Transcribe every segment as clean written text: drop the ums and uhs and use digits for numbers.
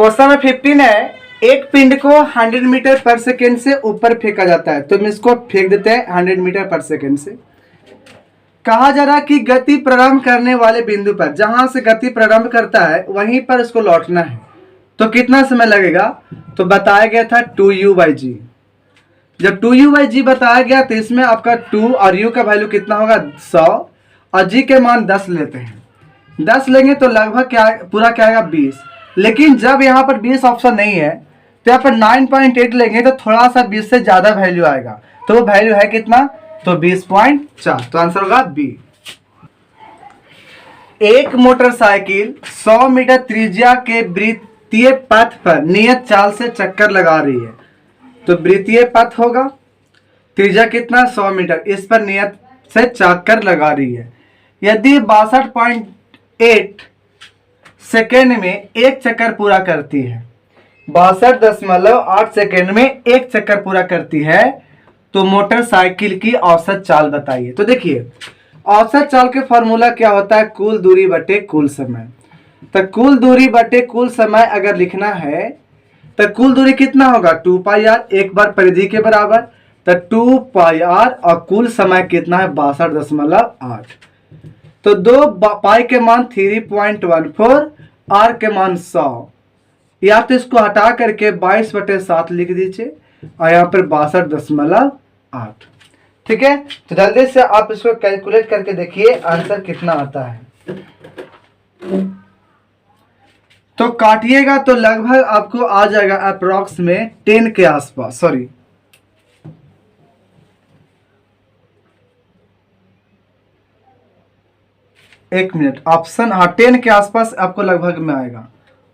Question में 15 है, एक पिंड को 100 मीटर पर सेकेंड से ऊपर फेंका जाता है, तो हम इसको फेंक देते हैं 100 मीटर पर सेकेंड से। कहा जा रहा कि गति प्रारंभ करने वाले बिंदु पर, जहां से गति प्रारंभ करता है वहीं पर इसको लौटना है, तो कितना समय लगेगा? तो बताया गया था 2u/g। जब 2u/g बताया गया तो इसमें आपका 2 और u का वैल्यू कितना होगा? 100 और g के मान 10 लेते हैं। 10 लेंगे तो लगभग क्या पूरा क्या आएगा? 20। लेकिन जब यहाँ पर 20 ऑप्शन नहीं है तो यहाँ पर 9.8 लेंगे तो थोड़ा सा 20 से ज्यादा वैल्यू आएगा, तो वो वैल्यू है कितना? तो 20.4। तो आंसर होगा बी। एक मोटरसाइकिल 100 मीटर त्रिज्या के वृत्तीय पथ पर नियत चाल से चक्कर लगा रही है, तो वृत्तीय पथ होगा, त्रिज्या कितना? 100 मीटर, इस पर नियत से चक्कर लगा रही है। यदि 62.8 सेकेंड में एक चक्कर पूरा करती है, 62.8 सेकेंड में एक चक्कर पूरा करती है, तो मोटरसाइकिल की औसत चाल बताइए। तो देखिए औसत चाल के फॉर्मूला क्या होता है? कुल दूरी बटे कुल समय। तो कुल दूरी बटे कुल समय अगर लिखना है तो कुल दूरी कितना होगा? 2πr, एक बार परिधि के बराबर, तो 2πr और कुल समय कितना है? 62.8। तो 2 पाई के मान 3.14, r के मान 100, या तो इसको हटा करके 22/7 लिख दीजिए और यहाँ पर 62.8। ठीक है, तो जल्दी से आप इसको कैलकुलेट करके देखिए आंसर कितना आता है। तो काटिएगा तो लगभग आपको आ जाएगा अप्रोक्स में 10 के आसपास, सॉरी 1 मिनट, ऑप्शन 10 के आसपास आपको लगभग में आएगा।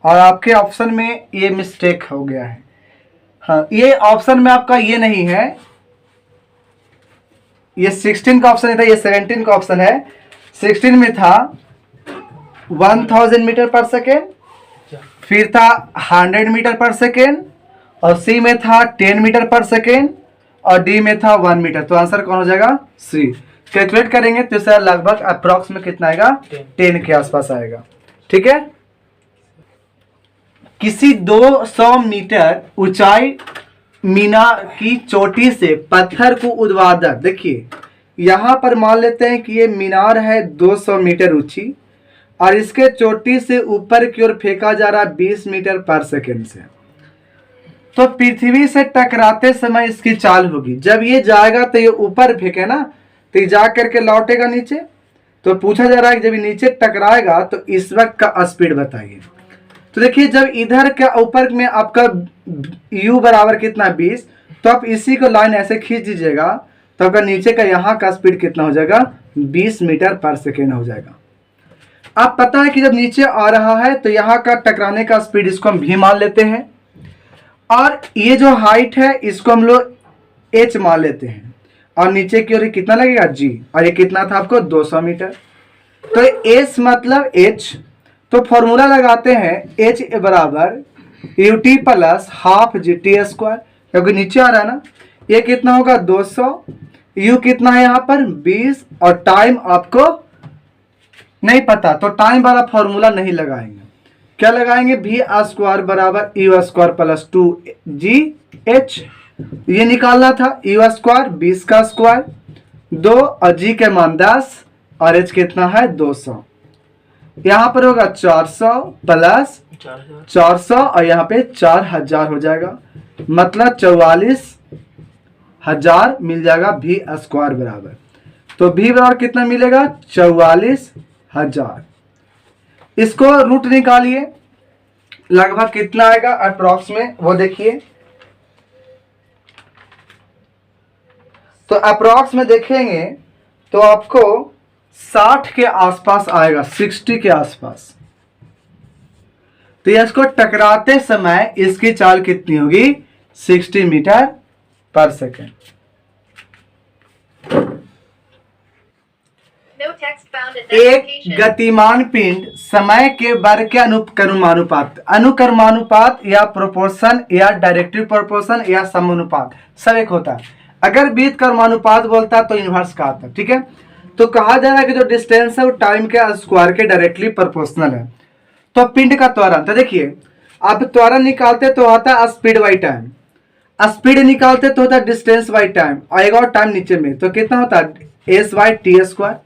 और आपके ऑप्शन में ये मिस्टेक हो गया है। हाँ, ये ऑप्शन में आपका ये नहीं है, ये 16 का ऑप्शन था, ये 17 का ऑप्शन है। 16 में था 1000 मीटर पर सेकेंड, फिर था 100 मीटर पर सेकेंड, और सी में था 10 मीटर पर सेकेंड, और डी में था 1 मीटर। तो आंसर कौन हो जाएगा? सी। कैलकुलेट करेंगे तो इससे लगभग अप्रोक्स में कितना आएगा? 10 के आसपास आएगा। ठीक है, किसी 200 मीटर ऊंचाई मीनार की चोटी से पत्थर को ऊर्ध्वाधर, देखिए यहां पर मान लेते हैं कि ये मीनार है 200 मीटर ऊंची और इसके चोटी से ऊपर की ओर फेंका जा रहा 20 मीटर पर सेकेंड से। तो पृथ्वी से टकराते समय इसकी चाल होगी, जब ये जाएगा तो ये ऊपर फेंके ना, तो ये जा करके लौटेगा नीचे। तो पूछा जा रहा है कि जब ये नीचे टकराएगा तो इस वक्त का स्पीड बताइए। तो देखिए जब इधर के ऊपर में आपका u बराबर कितना? 20, तो आप इसी को लाइन ऐसे खींच दीजिएगा तो आपका नीचे का यहाँ का स्पीड कितना हो जाएगा? 20 मीटर पर सेकेंड हो जाएगा। आप पता है कि जब नीचे आ रहा है तो यहाँ का टकराने का स्पीड इसको हम v मान लेते हैं, और ये जो हाइट है इसको हम लोग h मान लेते हैं, और नीचे की ओर कितना लगेगा? g, और ये कितना था आपको? 200 मीटर। तो s मतलब h, तो फॉर्मूला लगाते हैं h बराबर ut प्लस हाफ GT², क्योंकि नीचे आ रहा है ना। ये कितना होगा? 200, u कितना है यहाँ पर? 20, और टाइम आपको नहीं पता तो टाइम वाला फॉर्मूला नहीं लगाएंगे। क्या लगाएंगे? v² बराबर u² प्लस 2gh, ये निकालना था। u² 20 का स्क्वायर, 2 और g के मान 10, और h कितना है? 200। यहाँ पर होगा 400 प्लस 400 और यहाँ पे 4000 हो जाएगा, मतलब 44,000 मिल जाएगा v² बराबर। तो v बराबर कितना मिलेगा? 44,000। इसको रूट निकालिए, लगभग कितना आएगा अप्रोक्स में वो देखिए। तो अप्रोक्स में देखेंगे तो आपको 60 के आसपास आएगा, 60 के आसपास। तो इसको टकराते समय इसकी चाल कितनी होगी? 60 मीटर पर सेकेंड। एक गतिमान पिंड समय के वर्ग के अनुक्रमानुपात या प्रोपोर्शन या डायरेक्टिव प्रोपोर्शन या समानुपात सब एक होता है। अगर बीत कर्मानुपात बोलता है तो इनवर्स का आता है। ठीक है, तो कहा जा रहा है कि जो डिस्टेंस है वो टाइम के स्क्वायर के डायरेक्टली प्रोपोर्शनल है। तो पिंड का त्वरण, तो देखिए अब त्वरण निकालते तो होता है स्पीड बाई टाइम, स्पीड निकालते तो होता है डिस्टेंस बाई टाइम, आएगा और टाइम नीचे में, तो कितना होता है एस बाई टी स्क्वायर,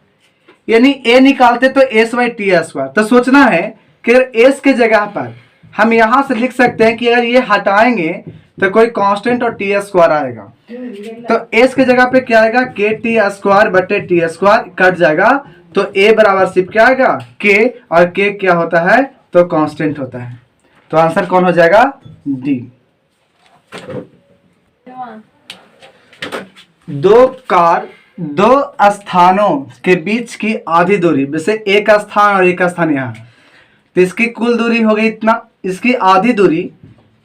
यानी ए निकालते तो एस बाई टी स्क्वायर। तो सोचना है कि एस के जगह पर हम यहां से लिख सकते हैं कि अगर ये हटाएंगे तो कोई कांस्टेंट और टी स्क्वायर आएगा, तो एस के जगह पे क्या आएगा के टी स्क्वायर बटे टी स्क्वायर कट जाएगा, तो ए बराबर सिर्फ क्या आएगा के, और के क्या होता है तो कांस्टेंट होता है। तो आंसर कौन हो जाएगा डी। दो कार दो स्थानों के बीच की आधी दूरी, जैसे एक स्थान और एक स्थान यहाँ, तो इसकी कुल दूरी हो गई इतना, इसकी आधी दूरी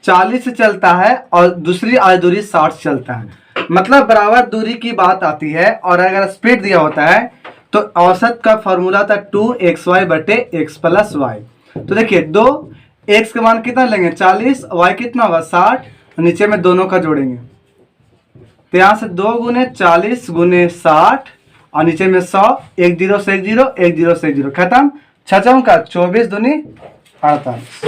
40 से चलता है और दूसरी आधी दूरी 60 से चलता है, मतलब बराबर दूरी की बात आती है। और अगर स्पीड दिया होता है तो औसत का फॉर्मूला था 2xy बटे x प्लस वाई। तो देखिए दो x का मान कितना लेंगे 40, y कितना होगा 60, नीचे में दोनों का जोड़ेंगे, तो यहाँ से 2 गुने 40 गुने 60 और नीचे में 100, 1 0 से 1 0, 1 0 से 1 0 खत्म, 6 का 24 दूनी 48।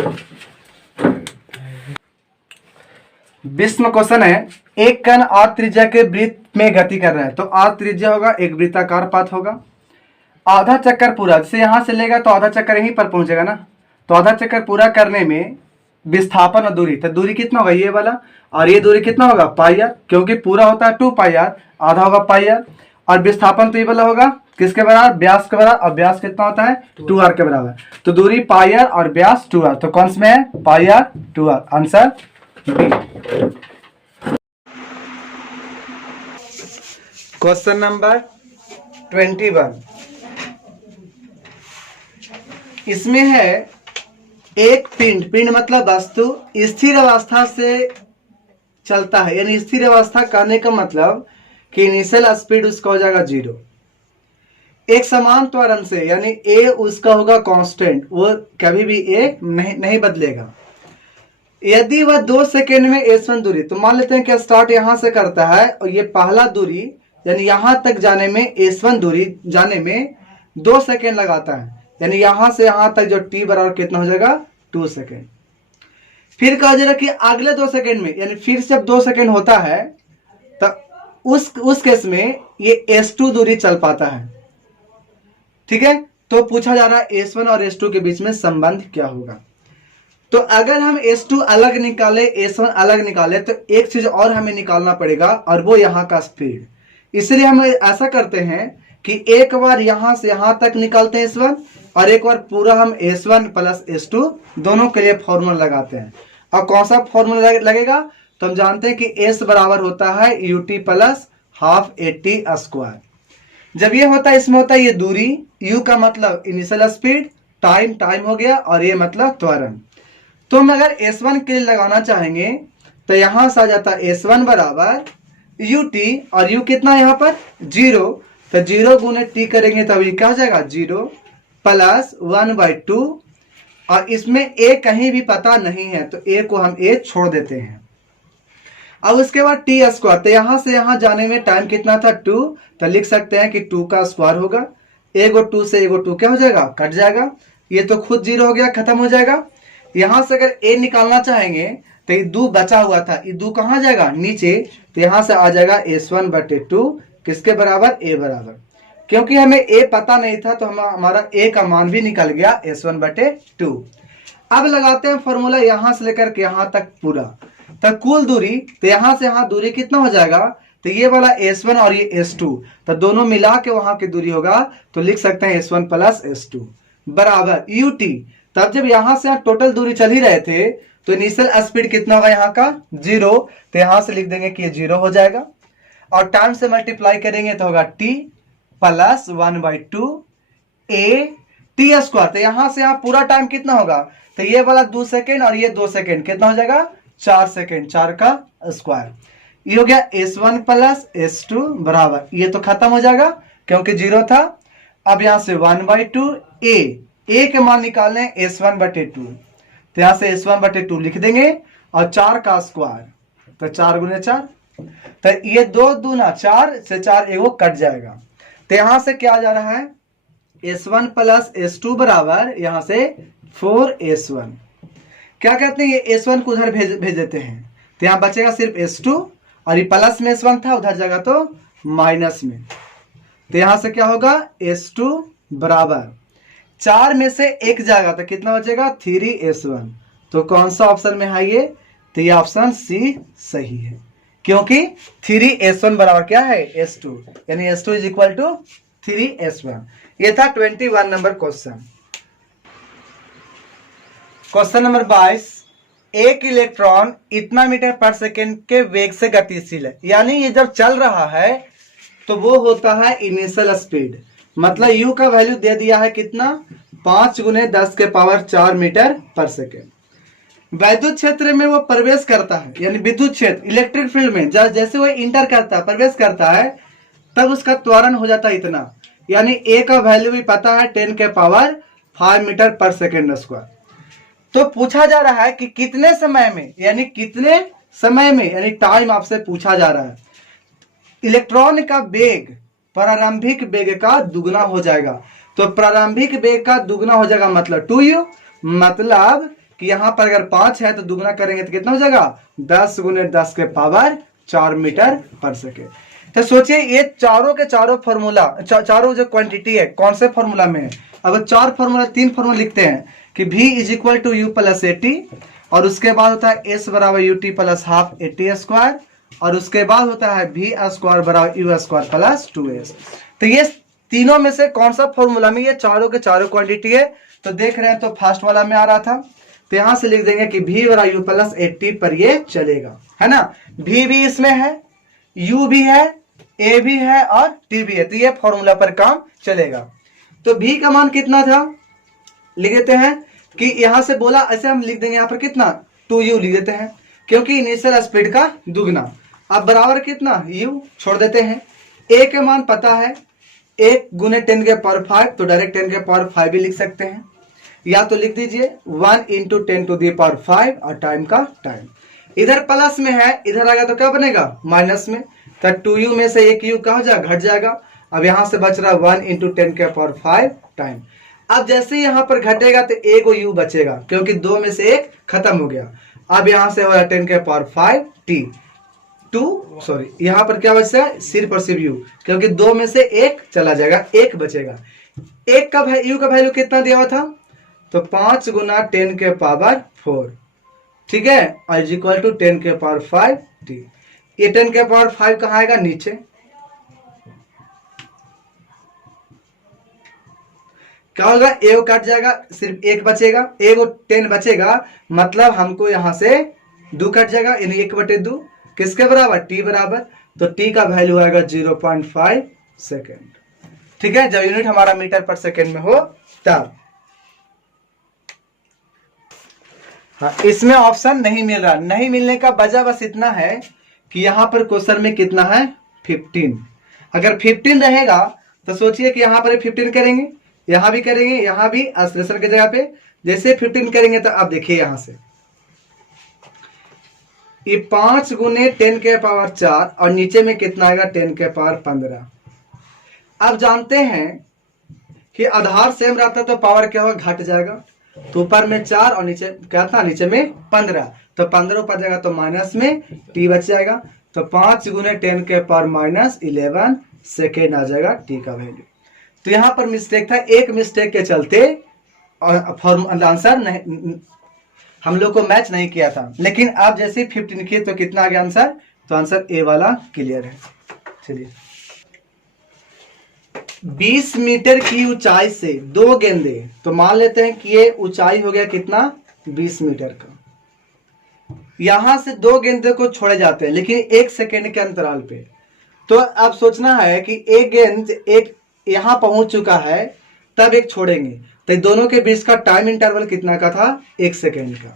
20वां क्वेश्चन है, एक कण और त्रिज्या के वृत्त में गति कर रहा है, तो आर त्रिज्या होगा, एक वृत्ताकार पथ होगा, आधा चक्कर पूरा, जैसे यहां से लेगा तो आधा चक्कर यहीं पर पहुंचेगा ना, तो आधा चक्कर पूरा करने में विस्थापन और दूरी, तो दूरी कितना होगा ये वाला, और ये दूरी कितना होगा पाई आर, क्योंकि पूरा होता है 2 पाई आर, आधा होगा पाई आर, और विस्थापन तो ये वाला होगा किसके बराबर व्यास के बराबर, और व्यास कितना होता है 2r के बराबर, तो दूरी पाई आर और व्यास 2r, तो कौन सा में है pi r 2r, answer B. Question number 21, इसमें है एक पिंड, पिंड मतलब वस्तु स्थिर अवस्था से चलता है, यानी स्थिर अवस्था करने का मतलब कि इनिशियल स्पीड उसका हो जाएगा 0, एक समान त्वरण से, यानी ए उसका होगा कांस्टेंट, वो कभी भी ए नहीं बदलेगा। यदि वह 2 सेकेंड में s1 दूरी, तो मान लेते हैं कि स्टार्ट यहां से करता है और ये पहला दूरी यानी यहां तक जाने में s1 दूरी जाने में 2 सेकेंड लगाता है, यानी यहां से यहां तक जो t बराबर कितना हो जाएगा 2 सेकेंड। फिर कहा जा रहा कि अगले 2 सेकेंड में, यानी फिर जब 2 सेकेंड होता है तो उस केस में ये s2 दूरी चल पाता है, ठीक है। तो पूछा जा रहा है s1 और s2 के बीच में संबंध क्या होगा। तो अगर हम s2 अलग निकाले s1 अलग निकाले तो एक चीज और हमें निकालना पड़ेगा, और वो यहाँ का स्पीड। इसलिए हम ऐसा करते हैं कि एक बार यहां से यहां तक निकालते हैं s1, और एक बार पूरा हम s1 प्लस s2 दोनों के लिए फॉर्मूला लगाते हैं। और कौन सा फॉर्मूला लगेगा, तो हम जानते हैं कि s बराबर होता है ut plus half at square. जब ये होता है इसमें होता है ये दूरी, u का मतलब इनिशियल स्पीड, टाइम हो गया, और ये मतलब त्वरण। तो हम अगर s1 के लिए लगाना चाहेंगे तो यहां से आ जाता है s1 बराबर ut, और u कितना है यहाँ पर 0, तो 0 गुने t करेंगे तब ये क्या हो जाएगा 0 प्लस 1/2, और इसमें a कहीं भी पता नहीं है तो a को हम a छोड़ देते हैं। अब उसके बाद टी स्क्वायर, तो यहां से यहां जाने में टाइम कितना था 2, तो लिख सकते हैं कि 2 का स्क्वायर होगा, एगो 2 से एगो 2 क्या हो जाएगा कट जाएगा, ये तो खुद 0 हो गया खत्म हो जाएगा। यहां से अगर a निकालना चाहेंगे तो ये 2 बचा हुआ था, ये 2 कहां जाएगा नीचे, तो यहां से आ जाएगा s1 बटे 2 किसके बराबर a बराबर, क्योंकि हमें a पता नहीं था तो हमारा a का मान भी निकल गया s1 बटे 2। अब लगाते हैं फॉर्मूला यहां से लेकर के यहां तक पूरा, तो कुल दूरी, तो यहां से यहां दूरी कितना हो जाएगा, तो ये वाला s1 और ये s2, तो दोनों मिला के वहां की दूरी होगा, तो लिख सकते हैं s1 प्लस s2 बराबर ut। तब जब यहां से यहां टोटल दूरी चल ही रहे थे तो इनिशियल स्पीड कितना होगा यहाँ का 0, तो यहां से लिख देंगे कि ये 0 हो जाएगा, और टाइम से मल्टीप्लाई करेंगे तो होगा t plus 1/2 a T square, तो यहां से यहां पूरा टाइम कितना होगा, तो ये वाला 2 सेकेंड और ये 2 सेकेंड कितना हो जाएगा 4 सेकेंड, 4 का स्क्वायर, ये हो गया s1 प्लस s2 बराबर, ये तो खत्म हो जाएगा क्योंकि 0 था। अब यहां से 1/2 a के मान निकालने s1 बटे 2, तो यहां से s1 बटे 2 लिख देंगे, और 4 का स्क्वायर, तो 4 गुने 4, तो ये 2 दूना 4 से 4 एगो कट जाएगा, तो यहां से क्या जा रहा है s1 प्लस s2 बराबर यहां से 4s1, क्या कहते हैं, ये S1 को उधर भेज देते हैं, तो यहाँ बचेगा सिर्फ S2, और ये प्लस में S1 था, उधर जाएगा तो माइनस में। तो यहाँ से क्या होगा, S2 बराबर 4 में से 1 जाएगा तो कितना बचेगा, 3S1। तो कौन सा ऑप्शन में है ये, तो ये ऑप्शन सी सही है, क्योंकि 3S1 बराबर क्या है, S2, यानी S2 is equal to 3S1। ये था 21 नंबर क्वेश्चन। क्वेश्चन नंबर 22, एक इलेक्ट्रॉन इतना मीटर पर सेकेंड के वेग से गतिशील है, यानी ये जब चल रहा है तो वो होता है इनिशियल स्पीड, मतलब u का वैल्यू दे दिया है कितना, 5 गुने 10 के पावर 4 मीटर पर सेकेंड। वैद्युत क्षेत्र में वो प्रवेश करता है, यानी विद्युत क्षेत्र इलेक्ट्रिक फील्ड में जैसे वो इंटर करता है, प्रवेश करता है, तब उसका त्वरण हो जाता है इतना, यानी a का वैल्यू भी पता है 10 के पावर 5 मीटर पर सेकेंड स्क्वायर। तो पूछा जा रहा है कि कितने समय में, यानी कितने समय में, यानी टाइम आपसे पूछा जा रहा है। इलेक्ट्रॉन का वेग प्रारंभिक वेग का दुगना हो जाएगा, तो प्रारंभिक वेग का दुगना हो जाएगा मतलब 2u, मतलब कि यहां पर अगर 5 है तो दुगना करेंगे तो कितना हो जाएगा, 10 गुने 10 के पावर 4 मीटर पर सेकेंड। तो सोचिए ये चारों के चारों फॉर्मूला, चारों जो क्वांटिटी है कौन से फॉर्मूला में है। अब 3 फॉर्मूला लिखते हैं कि v is equal to u plus a t, और उसके बाद होता है s बराबर u t plus half a t square, और उसके बाद होता है v स्क्वायर बराबर यू स्क्वायर प्लस 2s। तो ये तीनों में से कौन सा फॉर्मूला में ये चारों के चारों क्वांटिटी है, तो देख रहे हैं तो फर्स्ट वाला में आ रहा था, तो यहां से लिख देंगे कि v बराबर यू प्लस एटी पर ये चलेगा, है ना। v भी इसमें है, u भी है, a भी है और t भी है, तो ये फॉर्मूला पर काम चलेगा। तो v का मान कितना था, लिख देते हैं कि यहां से बोला ऐसे हम लिख देंगे, यहां पर कितना 2u लिख देते हैं, क्योंकि इनिशियल स्पीड का दुगना। अब बराबर कितना u छोड़ देते हैं, a के मान पता है 1 गुने 10 के पावर 5, तो डायरेक्ट 10 के पावर 5 भी लिख सकते हैं, या तो लिख दीजिए 1 इंटू 10 टू दी पावर 5 और टाइम का टाइम। इधर प्लस में है, इधर आएगा तो क्या बनेगा माइनस में, तो 2u में से 1u क्या हो जाएगा, घट जाएगा। अब यहां से बच रहा 1 इंटू 10 के पावर 5 टाइम। अब जैसे ही यहां पर घटेगा तो एक u बचेगा, क्योंकि 2 में से 1 खत्म हो गया। अब यहां से होगा 10 के पावर 5 t 2, सॉरी यहां पर क्या बचता है, सिर्फ और सिर्फ u, क्योंकि 2 में से 1 चला जाएगा, 1 बचेगा। 1 का u का वैल्यू कितना दिया हुआ था, तो 5 गुना 10 के पावर 4, ठीक है, इज इक्वल टू 10 के पावर 5 t। ये 10 के पावर 5 कहाँ आएगा, नीचे, क्या होगा, ए कट जाएगा, सिर्फ 1 बचेगा, 1 और 10 बचेगा, मतलब हमको यहां से 2 कट जाएगा, यानी 1/2 किसके बराबर, t बराबर, तो t का वैल्यू आएगा 0.5 सेकेंड, ठीक है, जब यूनिट हमारा मीटर पर सेकेंड में हो तब। हाँ, इसमें ऑप्शन नहीं मिल रहा, नहीं मिलने का वजह बस इतना है कि यहां पर क्वेश्चन में कितना है 15। अगर 15 रहेगा तो सोचिए कि यहां पर 15 करेंगे, यहां भी करेंगे, यहां भी आश्लेषण की जगह पे जैसे 15 करेंगे, तो आप देखिए यहां से ये 5 गुने 10 के पावर 4 और नीचे में कितना आएगा 10 के पावर 15। अब जानते हैं कि आधार सेम रहता तो पावर क्या होगा, घट जाएगा, तो ऊपर में 4 और नीचे क्या था, नीचे में 15, तो 15 ऊपर जाएगा तो माइनस में t बच जाएगा, तो 5 गुने 10 के पावर माइनस 11 सेकेंड आ जाएगा t का वैल्यू। तो यहां पर मिस्टेक था, एक मिस्टेक के चलते आंसर नहीं, हम लोग को मैच नहीं किया था, लेकिन आप जैसे 15 किए तो कितना आ गया आंसर, तो आंसर ए वाला क्लियर है। चलिए 20 मीटर की ऊंचाई से 2 गेंदे, तो मान लेते हैं कि ये ऊंचाई हो गया कितना 20 मीटर का, यहां से 2 गेंदे को छोड़े जाते हैं लेकिन 1 सेकेंड के अंतराल पे। तो अब सोचना है कि एक गेंद एक यहां पहुंच चुका है तब एक छोड़ेंगे, तो दोनों के बीच का टाइम इंटरवल कितना का था, 1 सेकेंड का।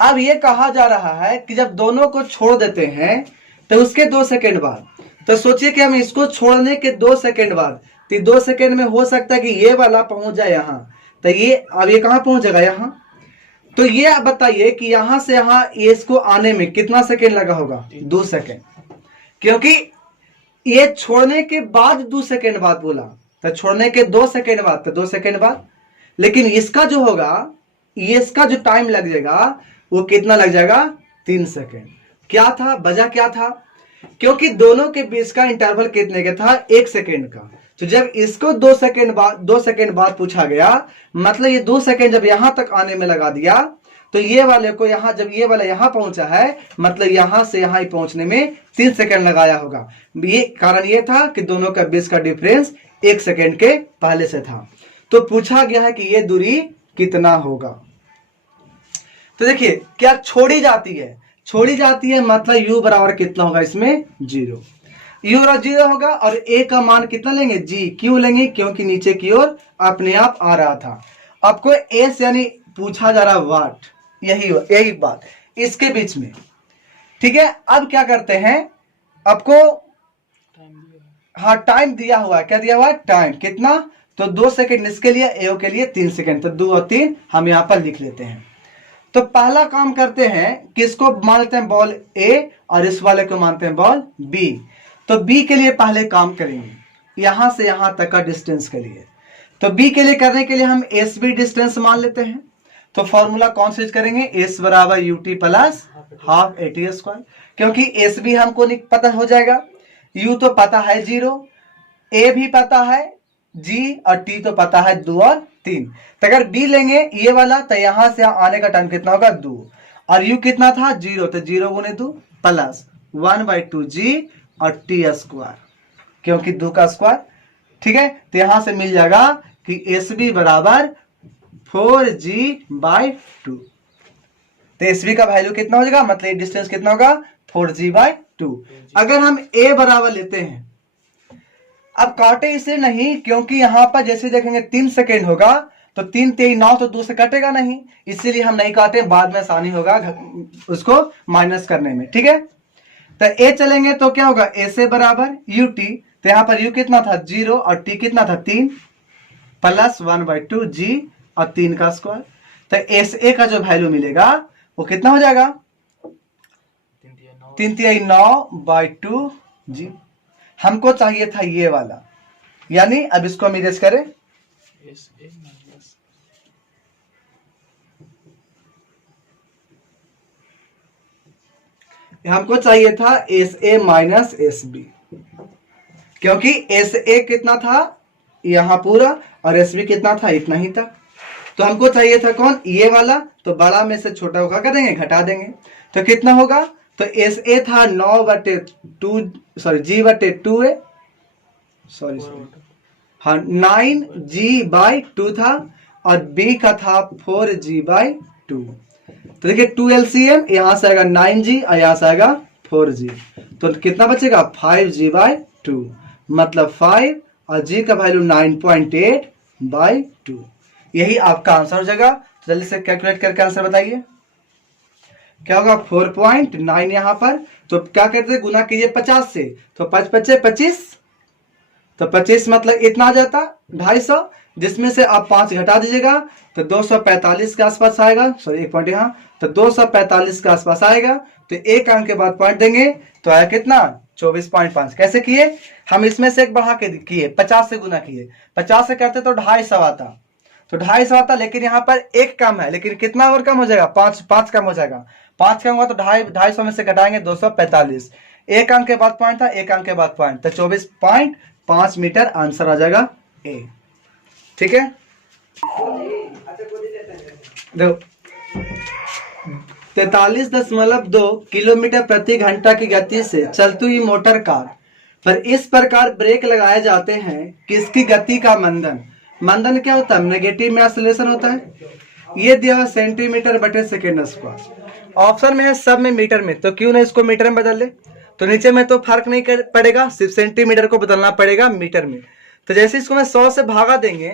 अब ये कहा जा रहा है कि जब दोनों को छोड़ देते हैं तो उसके 2 सेकेंड बाद, तो सोचिए कि हम इसको छोड़ने के 2 सेकेंड बाद, तो 2 सेकेंड में हो सकता है कि ये वाला पहुंच जाए यहाँ, तो ये अब ये कहाँ पहुंचेगा, यहाँ। तो ये आप बताइए कि यहां से यहां ये इसको आने में कितना सेकेंड लगा होगा, 2 सेकेंड, क्योंकि ये छोड़ने के बाद 2 सेकेंड बाद बोला, तो छोड़ने के 2 सेकेंड बाद, तो 2 सेकेंड बाद। लेकिन इसका जो होगा ये इसका जो टाइम लग जाएगा वो कितना लग जाएगा, 3 सेकेंड। क्या था वजह, क्या था, क्योंकि दोनों के बीच का इंटरवल कितने का था, 1 सेकेंड का। तो जब इसको 2 सेकेंड बाद पूछा गया, मतलब ये 2 सेकेंड जब यहां तक आने में लगा दिया, तो ये वाले को यहां, जब ये वाला यहां पहुंचा है, मतलब यहां से यहां पहुंचने में 3 सेकेंड लगाया होगा। ये कारण ये था कि दोनों का बीच का डिफरेंस 1 सेकेंड के पहले से था। तो पूछा गया है कि ये दूरी कितना होगा। तो देखिए क्या छोड़ी जाती है, मतलब u बराबर कितना होगा इसमें, 0। u बराबर 0 होगा और a का मान कितना लेंगे, g। क्यों लेंगे, क्योंकि नीचे की ओर अपने आप आ रहा था। आपको s यानी पूछा जा रहा वाट, यही बात इसके बीच में, ठीक है। अब क्या करते हैं, आपको हाँ टाइम दिया हुआ है, क्या दिया हुआ है, टाइम कितना, तो 2 सेकेंड इसके लिए, एओ के लिए 3 सेकेंड, तो 2 और 3 हम यहाँ पर लिख लेते हैं। तो पहला काम करते हैं, किसको मानते हैं, बॉल ए, और इस वाले को मानते हैं बॉल बी। तो बी के लिए पहले काम करेंगे, यहां से यहां तक का डिस्टेंस के लिए। तो बी के लिए करने के लिए हम एस बी डिस्टेंस मान लेते हैं। तो फॉर्मूला कौन सा यूज करेंगे, एस बराबर u t plus half A T square, क्योंकि एस बी हमको नहीं पता हो जाएगा, यू तो पता है 0, ए भी पता है, जी और टी तो पता है 2 और 3। तो अगर बी लेंगे ये वाला, तो यहां से आने का टाइम कितना होगा, 2, और यू कितना था 0, तो 0 गुने 2 प्लस 1/2 जी और टी स्क्वायर, क्योंकि 2 का स्क्वायर, ठीक है। तो यहां से मिल जाएगा कि एस बी बराबर 4g/2। तो एस बी का वैल्यू कितना हो जाएगा, मतलब डिस्टेंस कितना होगा, 4g/2। अगर हम ए बराबर लेते हैं, अब काटे इसे नहीं, क्योंकि यहां पर जैसे देखेंगे 3 सेकेंड होगा, तो 3 3 9, तो 2 से कटेगा नहीं, इसीलिए हम नहीं काटे, बाद में आसानी होगा उसको माइनस करने में, ठीक है। तो ए चलेंगे तो क्या होगा, ए से बराबर यू टी, तो यहां पर यू कितना था 0 और टी कितना था 3 प्लस 1/2 जी और 3 का स्क्वायर। तो एस ए का जो वैल्यू मिलेगा वो कितना हो जाएगा, 3 3 9/2 जी। हमको चाहिए था ये वाला, यानी अब इसको हम इरेज करें, हमको चाहिए था S A minus S B, क्योंकि एस ए कितना था यहां पूरा और एस बी कितना था इतना ही था। तो हमको चाहिए था कौन, ये वाला, तो बड़ा में से छोटा को क्या कर देंगे, घटा देंगे। तो कितना होगा, तो एस ए था 9/2, सॉरी g/2a, सॉरी हाँ 9g/2 था, और b का था 4g/2। तो देखिए 2 LCM, यहां से आएगा 9g और यहां से आएगा 4g, तो कितना बचेगा 5g/2, मतलब 5 और g का वैल्यू 9.8/2। यही आपका आंसर हो जाएगा। तो जल्दी से कैलकुलेट करके आंसर बताइए, क्या होगा 4.9 यहां पर, तो क्या करते हैं, गुना कीजिए 50 से, तो 5 5 25, तो 25 मतलब इतना आ जाता 250, जिसमें से आप 5 घटा दीजिएगा तो 245 के आसपास आएगा, सॉरी 1 पॉइंट यहाँ, तो 245 के आसपास आएगा। तो एक अंक के बाद पॉइंट देंगे तो आया कितना 24.5। कैसे किए, हम इसमें से एक बढ़ा के किए, 50 से गुना किए, 50 से करते तो 250 आता, तो 250 आता, लेकिन यहाँ पर एक कम है, लेकिन कितना और कम हो जाएगा, 5 कम हो जाएगा, 5 कम हुआ तो 250 में से घटाएंगे 245। एक अंक के बाद पॉइंट था, एक अंक के बाद पॉइंट, तो 24.5 मीटर आंसर आ जाएगा ए, ठीक है। देखो 43.2 किलोमीटर प्रति घंटा की गति से चलती हुई मोटर कार पर इस प्रकार ब्रेक लगाए जाते हैं कि इसकी गति का मंदन क्या होता है, नेगेटिव में एक्सेलरेशन होता है। ये दिया हुआ सेंटीमीटर/सेकेंड स्क्वायर, ऑप्शन में है सब में मीटर में, तो क्यों ना इसको मीटर में बदल ले, तो नीचे में तो फर्क नहीं पड़ेगा, सिर्फ सेंटीमीटर को बदलना पड़ेगा मीटर में। तो जैसे इसको मैं 100 से भागा देंगे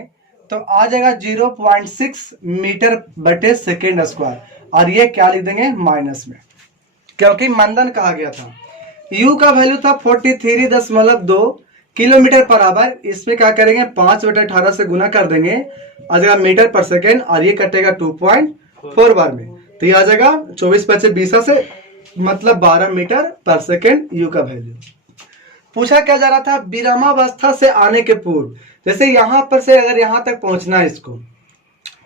तो आ जाएगा 0.6 मीटर/सेकेंड स्क्वायर, और ये क्या लिख देंगे माइनस में, क्योंकि मंदन कहा गया था। u का वैल्यू था 43.2 किलोमीटर पर आवर, इसमें क्या करेंगे 5/18 से गुना कर देंगे, आ जाएगा मीटर पर सेकेंड, और ये कटेगा 2.4 बार में, तो ये आ जाएगा 24 25 20 से मतलब 12 मीटर पर सेकेंड u का वैल्यू। पूछा क्या जा रहा था, विरामावस्था से आने के पूर्व, जैसे यहां पर से अगर यहां तक पहुंचना है इसको,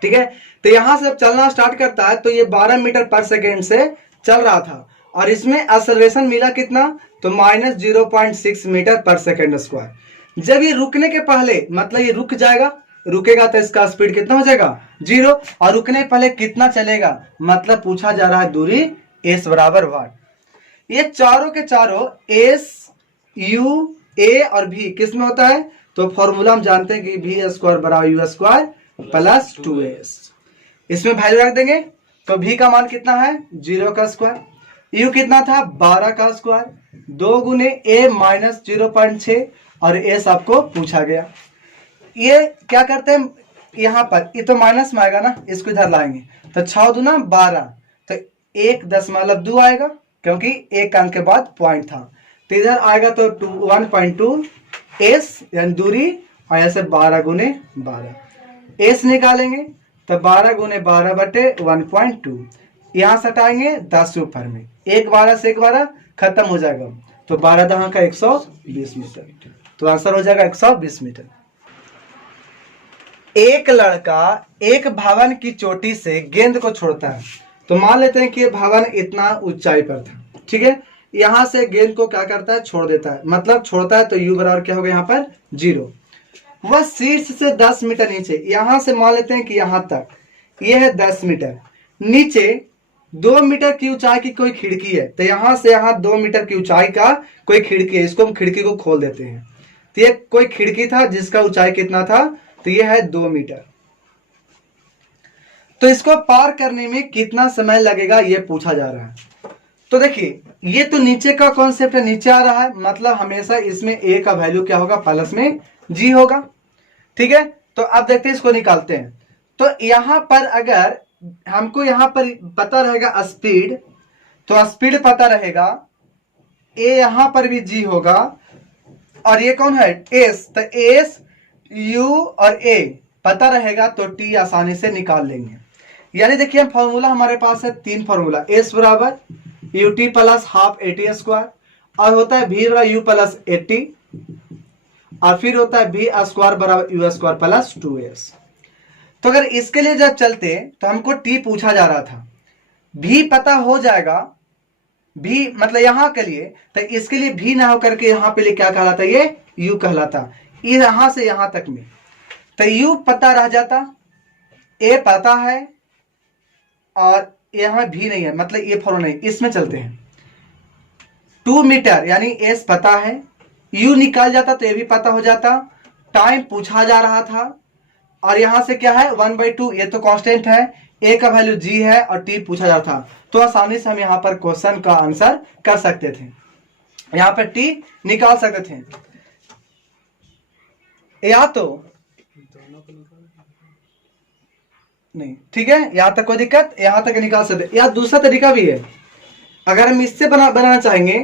ठीक है। तो यहां से जब चलना स्टार्ट करता है तो ये 12 मीटर पर सेकेंड से चल रहा था और इसमें एक्सेलरेशन मिला कितना, तो -0.6 मीटर पर सेकेंड स्क्वायर। जब ये रुकने के पहले मतलब ये रुक जाएगा, रुकेगा तो इसका स्पीड कितना हो जाएगा 0, और रुकने पहले कितना चलेगा, मतलब पूछा जा रहा है दूरी s बराबर वाट। ये चारों के चारों s u a और v किस में होता है, तो फॉर्मूला हम जानते हैं कि v स्क्वायर बराबर u स्क्वायर प्लस 2s। इसमें वैल्यू रख देंगे तो v का मान कितना है 0 का स्क्वायर, u कितना था 12 का स्क्वायर, 2 गुने a माइनस 0.6 और s आपको पूछा गया। ये क्या करते हैं यहाँ पर, ये तो माइनस में आएगा ना, इसको इधर लाएंगे तो 6 दूना 12, तो 1.2 आएगा क्योंकि एक अंक के बाद पॉइंट था, तो इधर आएगा तो 1.2 s यानी दूरी, और ऐसे 12 गुने 12 s निकालेंगे तो 12 गुने 12 बटे 1.2, यहाँ से हटाएंगे 10 ऊपर में, 1 12 से 1 12 खत्म हो जाएगा, तो 12 दहा का 120 मीटर, तो आंसर हो जाएगा 120 मीटर। एक लड़का एक भवन की चोटी से गेंद को छोड़ता है, तो मान लेते हैं कि ये भवन इतना ऊंचाई पर था, ठीक है। यहां से गेंद को क्या करता है, छोड़ देता है, मतलब छोड़ता है तो u बराबर क्या होगा यहाँ पर 0। वह शीर्ष से 10 मीटर नीचे, यहां से मान लेते हैं कि यहां तक ये है 10 मीटर, नीचे 2 मीटर की ऊंचाई की कोई खिड़की है, तो यहां से यहां 2 मीटर की ऊंचाई का कोई खिड़की है, इसको हम खिड़की को खोल देते हैं। तो ये कोई खिड़की था जिसका ऊंचाई कितना था, तो ये है 2 मीटर। तो इसको पार करने में कितना समय लगेगा ये पूछा जा रहा है। तो देखिए ये तो नीचे का कॉन्सेप्ट है, नीचे आ रहा है, मतलब हमेशा इसमें a का वैल्यू क्या होगा, प्लस में g होगा, ठीक है। तो अब देखते हैं इसको निकालते हैं। तो यहां पर अगर हमको यहां पर पता रहेगा स्पीड, तो स्पीड पता रहेगा, a यहां पर भी g होगा, और ये कौन है s, तो s u और a पता रहेगा तो t आसानी से निकाल लेंगे। यानी देखिए फॉर्मूला हमारे पास है 3 फॉर्मूला, s बराबर ut प्लस हाफ 80 स्क्वायर, और होता है v बराबर u प्लस 80, और फिर होता है v स्क्वायर बराबर u स्क्वायर प्लस 2s। तो अगर इसके लिए जब चलते तो हमको t पूछा जा रहा था, v पता हो जाएगा, v मतलब यहां के लिए, तो इसके लिए v ना होकर के यहां पे क्या कहलाता, ये u कहलाता, यहां से यहां तक में, तो u पता रह जाता, a पता है और यहां भी नहीं है, मतलब ये फॉर्मूला नहीं, इसमें चलते हैं 2 मीटर यानी s पता है, u निकाल जाता तो ये भी पता हो जाता, टाइम पूछा जा रहा था, और यहां से क्या है 1/2, ये तो कांस्टेंट है, a का वैल्यू g है और t पूछा जा रहा था, तो आसानी से हम यहां पर क्वेश्चन का आंसर कर सकते थे, यहां पर t निकाल सकते थे। या तो नहीं, ठीक है, यहां तक कोई दिक्कत, यहां तक निकाल सकते, या दूसरा तरीका भी है, अगर हम इससे बनाना चाहेंगे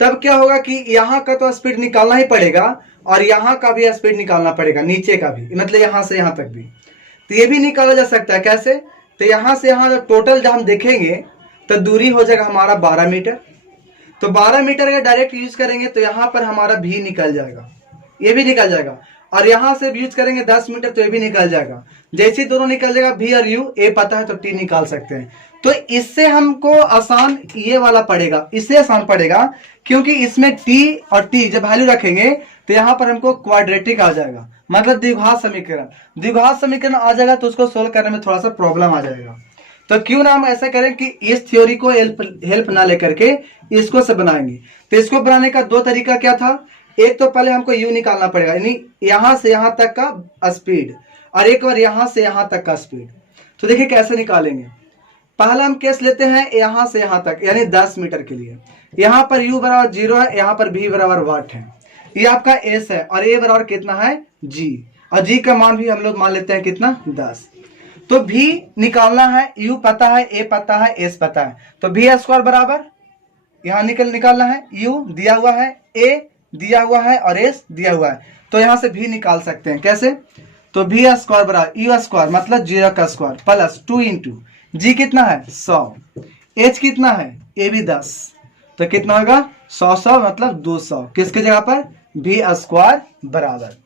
तब क्या होगा कि यहां का तो स्पीड निकालना ही पड़ेगा और यहां का भी स्पीड निकालना पड़ेगा, नीचे का भी, मतलब यहां से यहां तक भी, तो ये भी निकाला जा सकता है। कैसे, तो यहां से यहां टोटल जब हम देखेंगे तो दूरी हो जाएगा हमारा 12 मीटर, तो 12 मीटर अगर डायरेक्ट यूज करेंगे तो यहां पर हमारा भी निकल जाएगा, ये भी निकल जाएगा, और यहां से यूज करेंगे 10 मीटर तो ये भी निकल जाएगा। जैसे ही दोनों निकल जाएगा v और u, a पता है तो t निकाल सकते हैं। तो इससे हमको आसान ये वाला पड़ेगा, इससे आसान पड़ेगा क्योंकि इसमें t और t जब वैल्यू रखेंगे तो यहां पर हमको क्वाड्रेटिक आ जाएगा, मतलब द्विघात समीकरण, द्विघात समीकरण आ जाएगा तो उसको सोल्व करने में थोड़ा सा प्रॉब्लम आ जाएगा। तो क्यों ना हम ऐसा करें कि इस थ्योरी को हेल्प ना लेकर के इसको से बनाएंगे। तो इसको बनाने का 2 तरीका क्या था, एक तो पहले हमको u निकालना पड़ेगा, यानी यहां से यहां तक का स्पीड, और एक बार यहां से यहां तक का स्पीड। तो देखिए कैसे निकालेंगे, पहला हम केस लेते हैं यहां से यहां तक यानी 10 मीटर के लिए, यहां पर u बराबर 0 है, यहां पर v बराबर वाट है, ये आपका s है, और a बराबर कितना है g, और g का मान भी हम लोग मान लेते हैं कितना 10। तो v निकालना है, u पता है, a पता है, s पता है, तो v स्क्वायर बराबर यहां निकालना है, u दिया हुआ है, a दिया हुआ है और s दिया हुआ है, तो यहां से v निकाल सकते हैं। कैसे, तो v स्क्वायर बराबर u स्क्वायर मतलब 0 का स्क्वायर प्लस 2 इंटू g कितना है 100, h कितना है a भी 10, तो कितना होगा 100 मतलब 200, किसके जगह पर v स्क्वायर बराबर,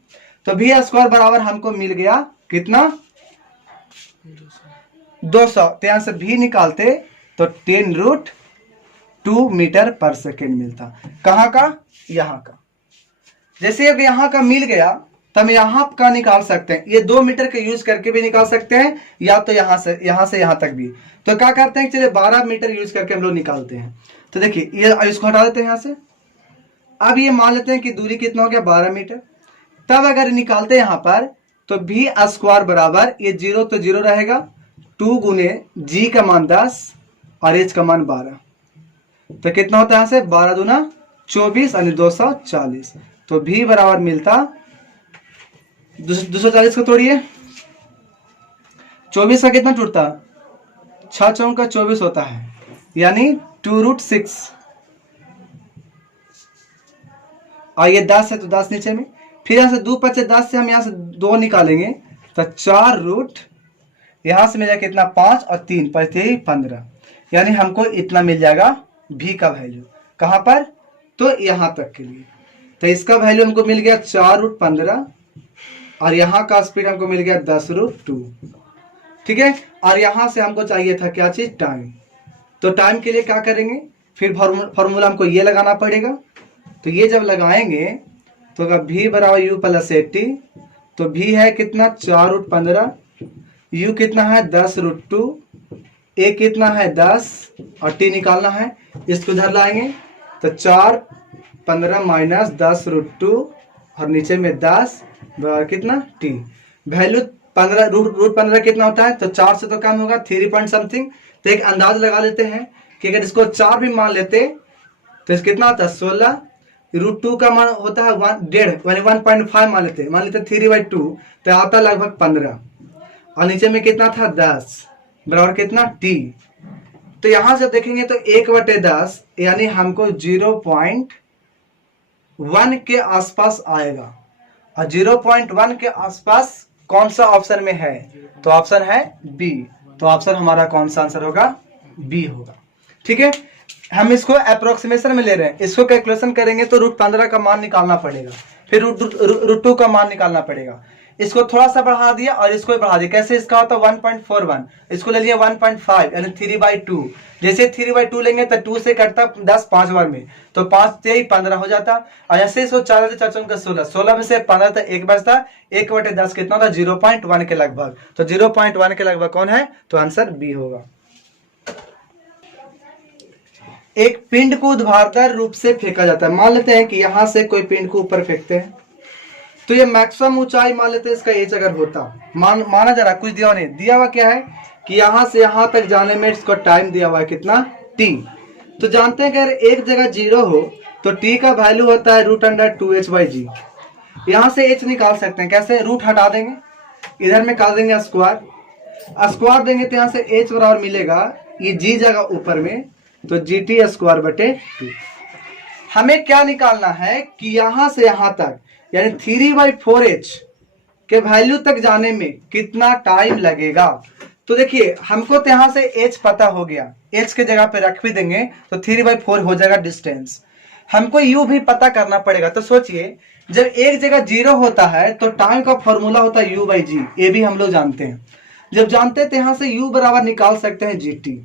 तो v स्क्वायर बराबर हमको मिल गया कितना 200, तो यहाँ से भी निकालते तो 10√2 मीटर पर सेकेंड मिलता। कहाँ का? यहाँ का। जैसे अब यहाँ का मिल गया तब यहाँ का निकाल सकते हैं। ये 2 मीटर के यूज करके भी निकाल सकते हैं, या तो यहाँ से यहाँ तक भी। तो क्या करते हैं, चलिए 12 मीटर यूज करके हम लोग निकालते हैं। तो देखिए ये इसको हटा देते हैं यहाँ से। अब ये मान लेते हैं कि दूरी कितना हो गया, 12 मीटर। तब अगर निकालते हैं यहाँ पर तो भी स्क्वायर बराबर, ये 0 तो 0 रहेगा, 2 गुने जी का मान 10 और एच का मान 12। तो कितना होता है यहाँ से, 12 दूना 24 यानी 240। तो भी बराबर मिलता 240 को तोड़िए, 24 का कितना टूटता, 6 चौका 24 होता है, यानी 2√6। और ये 10 है तो 10 नीचे में, फिर यहाँ से 2 5 10 से हम यहाँ से 2 निकालेंगे तो 4 यहाँ से मिल जाएगा कितना, 5 और 3 5 15, यानी हमको इतना मिल जाएगा भी का वैल्यू। कहाँ पर, तो यहाँ तक के लिए। तो इसका वैल्यू हमको मिल गया 4√15 और यहाँ का स्पीड हमको मिल गया 10√2। ठीक है, और यहाँ से हमको चाहिए था क्या चीज, टाइम। तो टाइम के लिए क्या करेंगे, फिर फॉर्मूला हमको ये लगाना पड़ेगा। तो ये जब लगाएंगे तो v बराबर u प्लस 80, तो v है कितना 4√15, u कितना है 10√2, a कितना है 10 और t निकालना है। इसको इधर लाएंगे तो 4 15 माइनस 10√2 और नीचे में 10 बराबर कितना t। वैल्यू 15 कितना होता है, तो 4 से तो कम होगा, 3 पॉइंट समथिंग। तो एक अंदाज लगा लेते हैं कि अगर इसको 4 भी मान लेते तो इस कितना होता है 16, √2 का मान होता है 1.5 मान लेते 3/2, तो आता लगभग 15 और नीचे में कितना था 10 बराबर कितना t। तो यहां से देखेंगे तो 1/10 यानी हमको 0.1 के आसपास आएगा। और 0.1 के आसपास कौन सा ऑप्शन में है, तो ऑप्शन है बी। तो ऑप्शन हमारा कौन सा आंसर होगा, बी होगा। ठीक है, हम इसको अप्रोक्सीमेशन में ले रहे हैं, इसको कैलकुलेशन करेंगे तो √15 का मान निकालना पड़ेगा, फिर √2 का मान निकालना पड़ेगा। इसको थोड़ा सा बढ़ा दिया और इसको बढ़ा दिया, कैसे, इसका होता है 1.41, इसको ले लिया 1.5 यानी 3/2। जैसे 3/2 लेंगे तो 2 से कटता 10 5 बार में, तो 5 से 15 हो जाता। और जैसे इसको 4 से 4 का 16 में से 15 तक 1 बचता, 1/10 कितना था 0.1 के लगभग। तो 0.1 के लगभग कौन है, तो आंसर बी होगा। एक पिंड को ऊर्ध्वाधर रूप से फेंका जाता है। मान लेते हैं कि यहां से कोई पिंड को ऊपर फेंकते हैं, तो ये मैक्सिमम ऊंचाई मान लेते हैं इसका एज अगर होता, माना जा रहा कुछ दिया नहीं, दिया हुआ क्या है कि यहां से यहां तक जाने में इसको टाइम दिया हुआ है कितना, t। तो जानते हैं कि अगर एक जगह 0 हो तो t का वैल्यू होता है √2h/g। यहां से h निकाल सकते हैं, कैसे, रूट हटा देंगे, इधर में कर देंगे स्क्वायर देंगे तो यहां से h बराबर मिलेगा, ये g जगह ऊपर में तो GT²/2। हमें क्या निकालना है कि यहां से यहां तक यानी 3/4h के वैल्यू तक जाने में कितना टाइम लगेगा। तो देखिए हमको तो यहां से h पता हो गया, h के जगह पे रख भी देंगे तो 3/4 हो जाएगा डिस्टेंस। हमको u भी पता करना पड़ेगा। तो सोचिए जब एक जगह 0 होता है तो टाइम का फॉर्मूला होता है u/g, ये भी हम लोग जानते हैं। जब जानते थे यहां से u बराबर निकाल सकते हैं GT,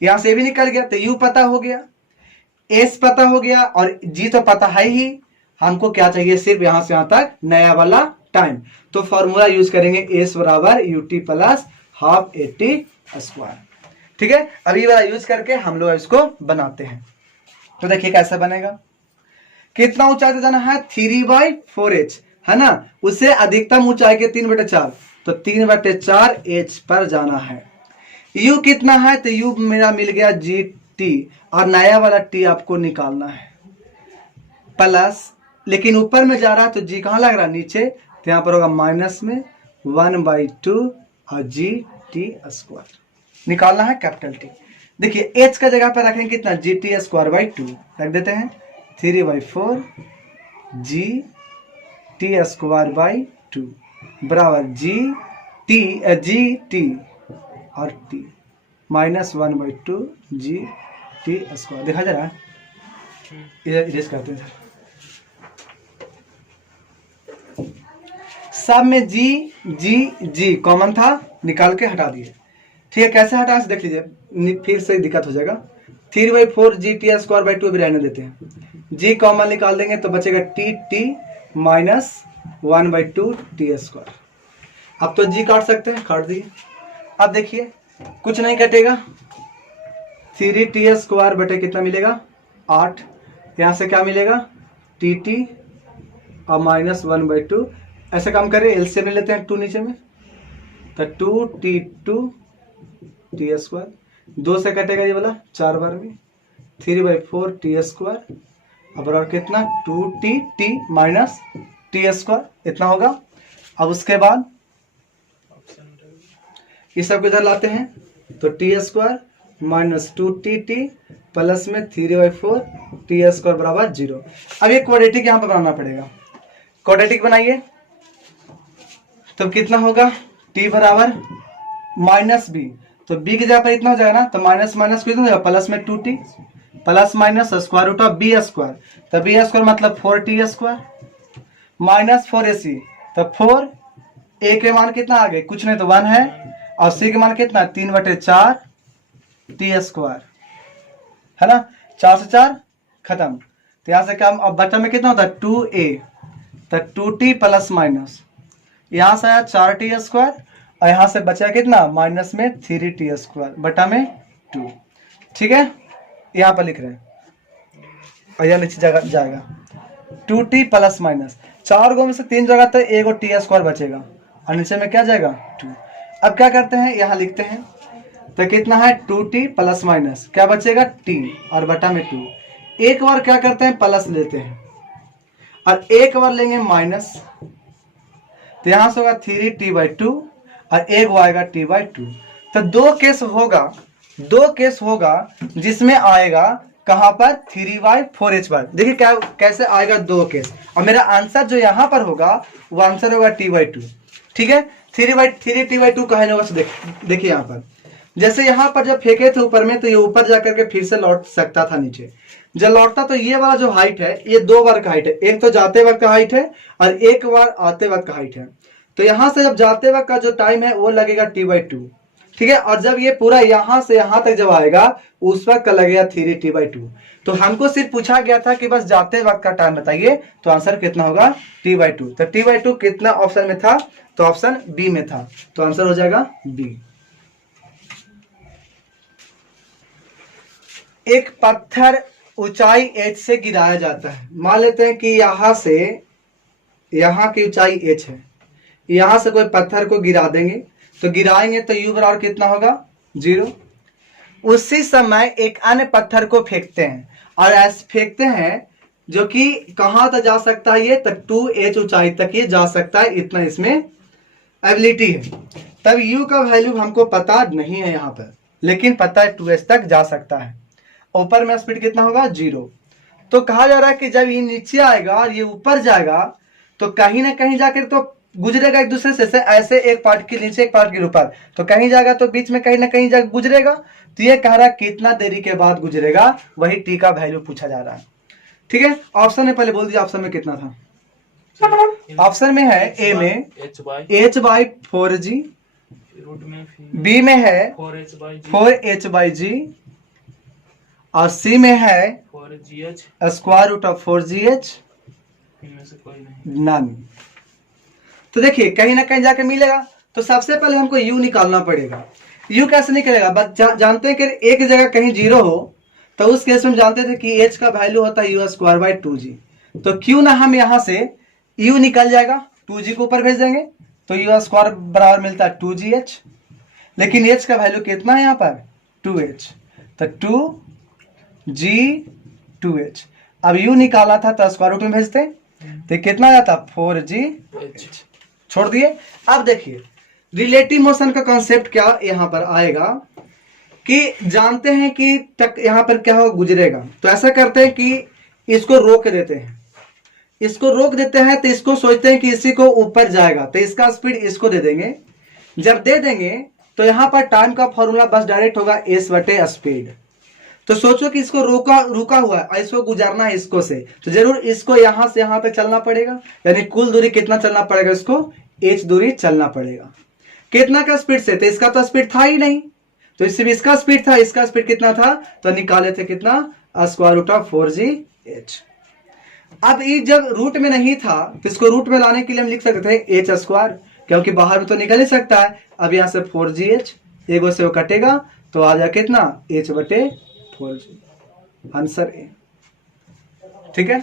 यहां से भी निकल गया तो u पता हो गया, s पता हो गया और g तो पता है ही। हमको क्या चाहिए, सिर्फ यहां से यहां तक नया वाला टाइम। तो फॉर्मूला यूज करेंगे s बराबर ut प्लस हाफ AT²। ठीक है, अभी वाला यूज करके हम लोग इसको बनाते हैं। तो देखिए कैसे बनेगा, कितना ऊंचाई से जाना है 3/4h है ना, उससे अधिकतम ऊंचाई के 3/4, तो 3/4h पर जाना है। u कितना है, तो u मेरा मिल गया GT और नया वाला t आपको निकालना है प्लस, लेकिन ऊपर में जा रहा है तो g कहां लग रहा है, नीचे, तो यहां पर होगा माइनस में 1/2 और GT² निकालना है कैपिटल T। देखिए h का जगह पर रखेंगे कितना, GT²/2 रख देते हैं, 3/4 GT² बराबर GT और t माइनस 1/2 GT²। देखा जा रहा है, इधर इरेज करते हैं। सब में जी जी जी कॉमन था, निकाल के हटा दिए। ठीक है, कैसे हटा से देख लीजिए, फिर से दिक्कत हो जाएगा। 3/4 जी टी स्क्वायर बाई 2 भी रहने देते हैं। जी कॉमन निकाल देंगे तो बचेगा T T minus 1/2 T square. अब तो जी काट सकते हैं, काट दिए। अब देखिए कुछ नहीं कटेगा, 3 टी स्क्वायर बटे कितना मिलेगा 8। यहाँ से क्या मिलेगा टी टी और माइनस 1/2। ऐसे काम करें, एलसीएम ले लेते हैं 2 नीचे में, तो 2t2 टी स्क्वायर, 2 से कटेगा ये वाला 4 बार में, 3/4 टी स्क्वायर अब और कितना 2t माइनस टी स्क्वायर इतना होगा। अब उसके बाद ये सब इधर लाते हैं तो T square minus 2t plus में 3/4 टी स्क्वायर बराबर 0। अब ये क्वाड्रेटिक यहाँ पर बनाना पड़ेगा, क्वाड्रेटिक बनाइए तो कितना होगा t बराबर माइनस बी, तो b की जगह पर इतना हो जाएगा ना, तो माइनस माइनस कितना हो जाएगा प्लस में 2t plus minus square root of B square, तो बी स्क्वायर मतलब 4t स्क्वायर माइनस 4ac, तो 4 a के मान कितना आ गए कुछ नहीं तो 1 है, और c के मान कितना 3/4 टी स्क्वायर है ना, 4 से 4 खत्म। तो यहाँ से क्या अब बचा में कितना होता है 2a, तो 2t प्लस माइनस यहाँ से आया 4t स्क्वायर और यहाँ से बचा कितना माइनस में 3t स्क्वायर बटा में 2। ठीक है, यहाँ पर लिख रहे हैं और यह नीचे जगह जाएगा 2t प्लस माइनस 4 गो में से 3 जगह तो एक टी स्क्वायर बचेगा और नीचे में क्या जाएगा 2। अब क्या करते हैं यहाँ लिखते हैं तो कितना है 2t प्लस माइनस क्या बचेगा t और बटा में 2। एक बार क्या करते हैं प्लस लेते हैं और एक बार लेंगे माइनस, तो यहां से होगा 3t/2 और एक आएगा t/2। तो दो केस होगा जिसमें आएगा कहां पर 3/4h बार। देखिए क्या कैसे आएगा दो केस, और मेरा आंसर जो यहां पर होगा वो आंसर होगा t/2। ठीक है, 3t/2 कहा होगा, देखिए यहाँ पर जैसे यहाँ पर जब फेंके थे ऊपर में तो ये ऊपर जाकर के फिर से लौट सकता था नीचे, जब लौटता तो ये वाला जो हाइट है ये 2 बार का हाइट है, एक तो जाते वक्त का हाइट है और एक बार आते वक्त का हाइट है। तो यहां से जब जाते वक्त का जो टाइम है वो लगेगा t/2। ठीक है, और जब ये पूरा यहां से यहां तक जब आएगा उस वक्त का लगेगा 3t/2। तो हमको सिर्फ पूछा गया था कि बस जाते वक्त का टाइम बताइए, तो आंसर कितना होगा t/2। तो t/2 कितना ऑप्शन में था, तो ऑप्शन बी में था, तो आंसर हो जाएगा बी। एक पत्थर ऊंचाई h से गिराया जाता है, मान लेते हैं कि यहां से यहां की ऊंचाई h है, यहां से कोई पत्थर को गिरा देंगे तो गिराएंगे तो u बराबर कितना होगा 0। उसी समय एक अन्य पत्थर को फेंकते हैं और ऐसे फेंकते हैं जो कि कहां तक जा सकता है, ये तक 2h ऊंचाई तक ये जा सकता है, इतना इसमें एबिलिटी है। तब u का वैल्यू हमको पता नहीं है यहाँ पर, लेकिन पता है 2h तक जा सकता है, ऊपर में स्पीड कितना होगा 0। तो कहा जा रहा है कि जब ये नीचे आएगा और ये ऊपर जाएगा तो कहीं ना कहीं जाकर तो गुजरेगा एक दूसरे से, ऐसे एक पार्ट के नीचे एक पार्ट के ऊपर, तो कहीं जाएगा तो बीच में कहीं ना कहीं जाकर गुजरेगा। तो ये कह रहा है कितना देरी के बाद गुजरेगा, वही टी का वैल्यू पूछा जा रहा है। ठीक है, ऑप्शन में पहले बोल दिया ऑप्शन में कितना था, ऑप्शन में है ए में h/4g, बी में है 4h/g और सी में है square root of 4gh, none. तो देखिए कहीं ना कहीं जाके मिलेगा, तो सबसे पहले हमको u निकालना पड़ेगा। u कैसे निकलेगा, बस जानते हैं कि एक जगह कहीं 0 हो तो उस केस में जानते थे कि h का वैल्यू होता है u²/2g, तो क्यों ना हम यहाँ से u निकल जाएगा, 2g को ऊपर भेज देंगे तो u² बराबर मिलता है 2gh, लेकिन h का वैल्यू कितना है यहाँ पर 2h, तो 2g2h। अब u निकाला था तो स्क्वायर रूट में भेजते तो कितना आया था 4gh, छोड़ दिए। अब देखिए रिलेटिव मोशन का कॉन्सेप्ट क्या यहाँ पर आएगा कि जानते हैं कि यहाँ पर क्या हो गुजरेगा, तो ऐसा करते हैं कि इसको रोक देते हैं, इसको रोक देते हैं तो इसको सोचते हैं कि इसी को ऊपर जाएगा तो इसका स्पीड इसको दे देंगे। जब दे देंगे तो यहाँ पर टाइम का फॉर्मूला बस डायरेक्ट होगा s/स्पीड। तो सोचो कि इसको रुका रुका हुआ है, इसको गुजारना है इसको से, तो जरूर इसको यहां से यहां तक चलना पड़ेगा, यानी कुल दूरी कितना चलना पड़ेगा, इसको h दूरी चलना पड़ेगा। कितना का स्पीड से, तो इसका तो स्पीड था ही नहीं, तो इससे भी इसका स्पीड था, इसका स्पीड कितना था, तो निकाले थे कितना, स्क्वायर रूट ऑफ 4gh। अब ये जब रूट में नहीं था तो इसको रूट में लाने के लिए हम लिख सकते थे एच स्क्वायर, क्योंकि बाहर में तो निकल ही सकता है। अब यहां से 4gh, एगो से वो कटेगा तो आ जाए कितना, h/4g, आंसर ए। ठीक है।